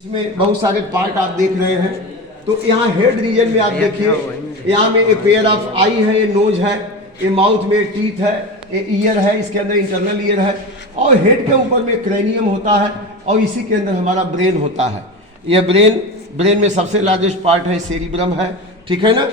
इसमें बहुत सारे पार्ट आप देख रहे हैं। तो यहाँ हेड रीजन में आप देखिए, यहाँ में ए पेयर ऑफ आई है, ये नोज है, ये माउथ में टीथ है, ये ईयर है, इसके अंदर इंटरनल ईयर है, और हेड के ऊपर में क्रेनियम होता है, और इसी के अंदर हमारा ब्रेन होता है। यह ब्रेन में सबसे लार्जेस्ट पार्ट है सेरिब्रम है, ठीक है ना।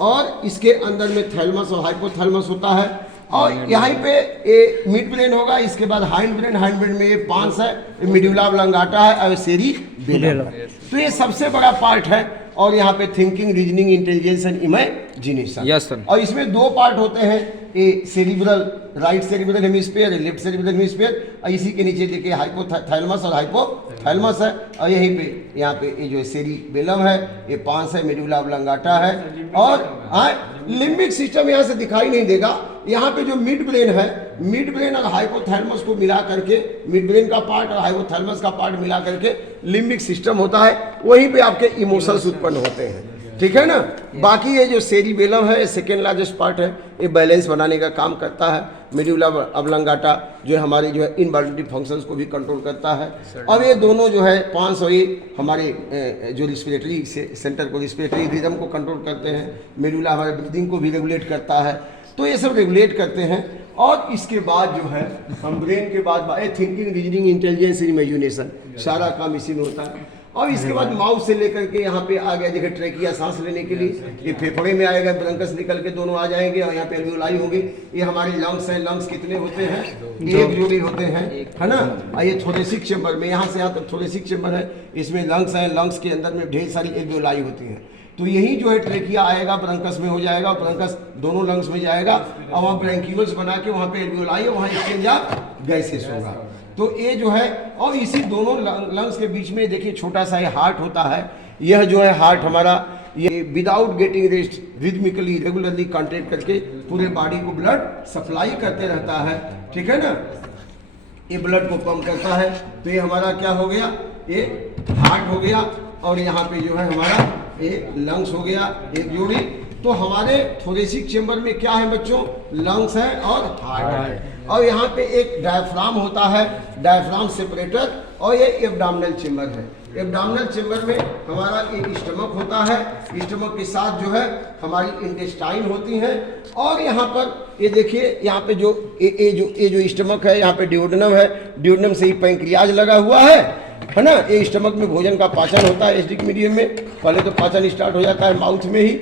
और इसके अंदर में थैलमस और हाइपोथैलमस होता है, और यहाँ पे ये मिड ब्रेन होगा, इसके बाद हाइंड ब्रेन में ये पांस है, ये मिड्यूला ऑब्लांगाटा है, और सेरिबेलम है। तो ये सबसे बड़ा पार्ट है, और यहाँ पे thinking, reasoning, intelligence and imagination. Yes sir. और इसमें दो पार्ट होते हैं, ये cerebral, right cerebral hemisphere, left cerebral hemisphere, और इसी के नीचे देखिए हाइपोथैलमस और हाइपोथैलमस है, और यहीं पे यहाँ पे ये जो सेरिबेलम है, ये पांस है, मिड्यूला ऑब्लांगाटा है, और लिम्बिक सिस्टम यहाँ से दिखाई नहीं देगा। यहाँ पे जो मिड ब्रेन है, मिड ब्रेन और हाइपोथैलमस को मिला करके, मिड ब्रेन का पार्ट और हाइपोथैलमस का पार्ट मिला करके लिम्बिक सिस्टम होता है, वहीं पे आपके इमोशंस उत्पन्न होते हैं, ठीक है ना। बाकी ये जो सेरिबेलम है, सेकेंड लार्जेस्ट पार्ट है, ये बैलेंस बनाने का काम करता है। मिड्यूला ऑब्लांगाटा जो है हमारे जो है इनवॉल्यूटरी फंक्शंस को भी कंट्रोल करता है, और ये दोनों जो है पांच और ये हमारे जो रिस्पिरेटरी सेंटर को, रिस्पिरेटरी रिदम को कंट्रोल करते हैं। मिड्यूला हमारे ब्रीदिंग को भी रेगुलेट करता है, तो ये सब रेगुलेट करते हैं। और इसके बाद जो है हम ब्रेन के बाद थिंकिंग, रीजनिंग, इंटेलिजेंस, इमेजिनेशन, सारा काम इसी में होता है। और इसके बाद माउथ से लेकर के यहाँ पे आ गया, देखिए ट्रेकिया, सांस लेने के लिए, ये फेफड़े में आएगा, ब्रंकस निकल के दोनों आ जाएंगे, और यहाँ पे एल्वियोलाई होगी। ये हमारे लंग्स हैं, लंग्स कितने होते हैं, एक जोड़ी होते हैं, है ना। और ये थोरेसिक चेंबर में, यहाँ से यहाँ तक थोरेसिक चेंबर है, इसमें लंग्स हैं, लंग्स के अंदर में ढेर सारी एल्वियोलाई होती हैं। तो यही जो है ट्रेकिया आएगा, ब्रंकस में हो जाएगा, ब्रंकस दोनों लंग्स में जाएगा, और वहाँ ब्रैंक्यूल्स बना के वहाँ पे एल्वियोलाई, वहाँ एक्सचेंज ऑफ गैसेस होगा। तो ये जो है, और इसी दोनों लंग्स के बीच में देखिए छोटा सा ये हार्ट होता है। यह जो है हार्ट हमारा, ये without getting rest rhythmically regularly contract करके पूरे बॉडी को ब्लड सप्लाई करते रहता है, ठीक है ना। ये ब्लड को पंप करता है। तो ये हमारा क्या हो गया, ये हार्ट हो गया, और यहाँ पे जो है हमारा ये लंग्स हो गया, एक जोड़ी। तो हमारे थोरेसिक चेंबर में क्या है बच्चों, लंग्स है और हार्ट है, और यहाँ पे एक डायफ्राम होता है, डायफ्राम सेपरेटर, और ये एब्डोमिनल चेंबर है। एब्डोमिनल चेंबर में हमारा एक स्टमक होता है, स्टमक के साथ जो है हमारी इंटेस्टाइन होती हैं, और यहाँ पर ये देखिए, यहाँ पे जो ये जो स्टमक है, यहाँ पे ड्यूडेनम है, ड्यूडेनम से ही पैंक्रियाज लगा हुआ है ना। ये स्टमक में भोजन का पाचन होता है, एसिडिक मीडियम में पहले तो पाचन स्टार्ट हो जाता है माउथ में ही,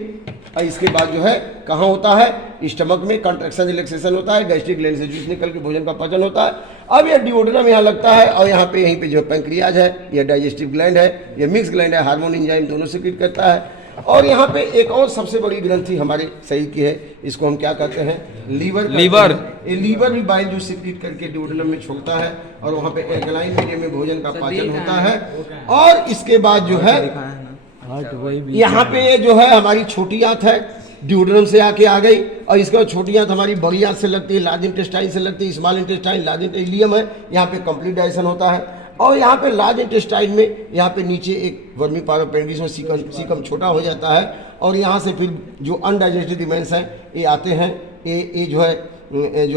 और इसके बाद जो है कहाँ होता है, स्टमक में कंट्रैक्शन रिलैक्सेशन होता है, गैस्ट्रिक ग्लैंड से जूस निकल के भोजन का पाचन होता है। अब ये ड्यूडेनम यहाँ लगता है, और यहाँ पे, यहीं पे जो पैंक्रियाज है, ये डाइजेस्टिव ग्लैंड है, ये मिक्स ग्लैंड है, हार्मोन एंजाइम दोनों सिक्रीट करता है। और यहाँ पे एक और सबसे बड़ी ग्रंथि हमारे शरीर की है, इसको हम क्या कहते हैं, लीवर। ये लीवर भी बाइल जूस सिक्रीट करके ड्यूडेनम में छोड़ता है, और वहाँ पे एल्कलाइन मीडियम में भोजन का पाचन होता है। और इसके बाद जो है यहाँ पे ये जो है हमारी छोटी आंत है, ड्यूडेनम से आके आ गई, और इसके बाद छोटी आंत हमारी बड़ी आंत से लगती है, लार्ज इंटेस्टाइन से लगती है, स्मॉल इंटेस्टाइन, लार्ज इंटेस्टाइन है, यहाँ पे कंप्लीट डाइजेशन होता है। और यहाँ पे लार्ज इंटेस्टाइन में यहाँ पे नीचे एक वर्मी पारोपेंडिस में सीकम छोटा हो जाता है, और यहाँ से फिर जो अनडाइजेस्टेड रिमेन्स हैं ये आते हैं। ये जो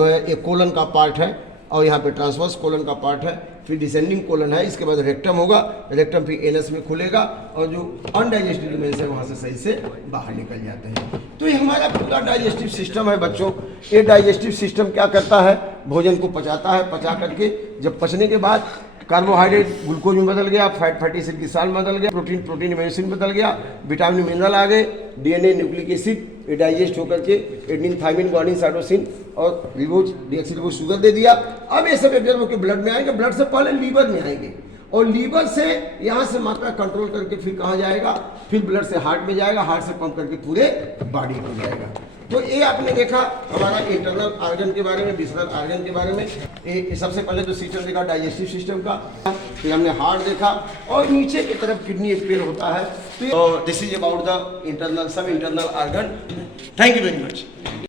है ये कोलन का पार्ट है, और यहाँ पे ट्रांसवर्स कोलन का पार्ट है, फिर डिसेंडिंग कोलन है, इसके बाद रेक्टम होगा, रेक्टम फिर एनस में खुलेगा, और जो अनडाइजेस्टेड रिमेन्स है वहाँ से सही से बाहर निकल जाते हैं। तो ये हमारा पूरा डाइजेस्टिव सिस्टम है बच्चों। ये डाइजेस्टिव सिस्टम क्या करता है, भोजन को पचाता है, पचा करके जब पचने के बाद कार्बोहाइड्रेट ग्लूकोज में बदल गया, फैटी एसिड की साल्ट बदल गया, प्रोटीन अमीनो एसिड बदल गया, विटामिन मिनरल आ गए, डीएनए न्यूक्लिक एसिड ये डाइजेस्ट होकर के एडेनिन, थायमिन, ग्वानिन, साइटोसिन और रिबोज डीऑक्सीरिबोज शुगर दे दिया। अब ये सब एब्जॉर्ब होकर ब्लड में आएंगे, ब्लड से पहले लीवर में आएंगे, और लीवर से यहाँ से मात्रा कंट्रोल करके फिर कहाँ जाएगा, फिर ब्लड से हार्ट में जाएगा, हार्ट से पंप करके पूरे बॉडी को जाएगा। तो ये आपने देखा हमारा इंटरनल ऑर्गन के बारे में, विसरल ऑर्गन के बारे में। ये सबसे पहले तो सिस्टम देखा डाइजेस्टिव सिस्टम का, फिर हमने हार्ट देखा, और नीचे की तरफ किडनी एक पेड़ होता है। तो this is about the internal, सब internal organ. Thank you very much.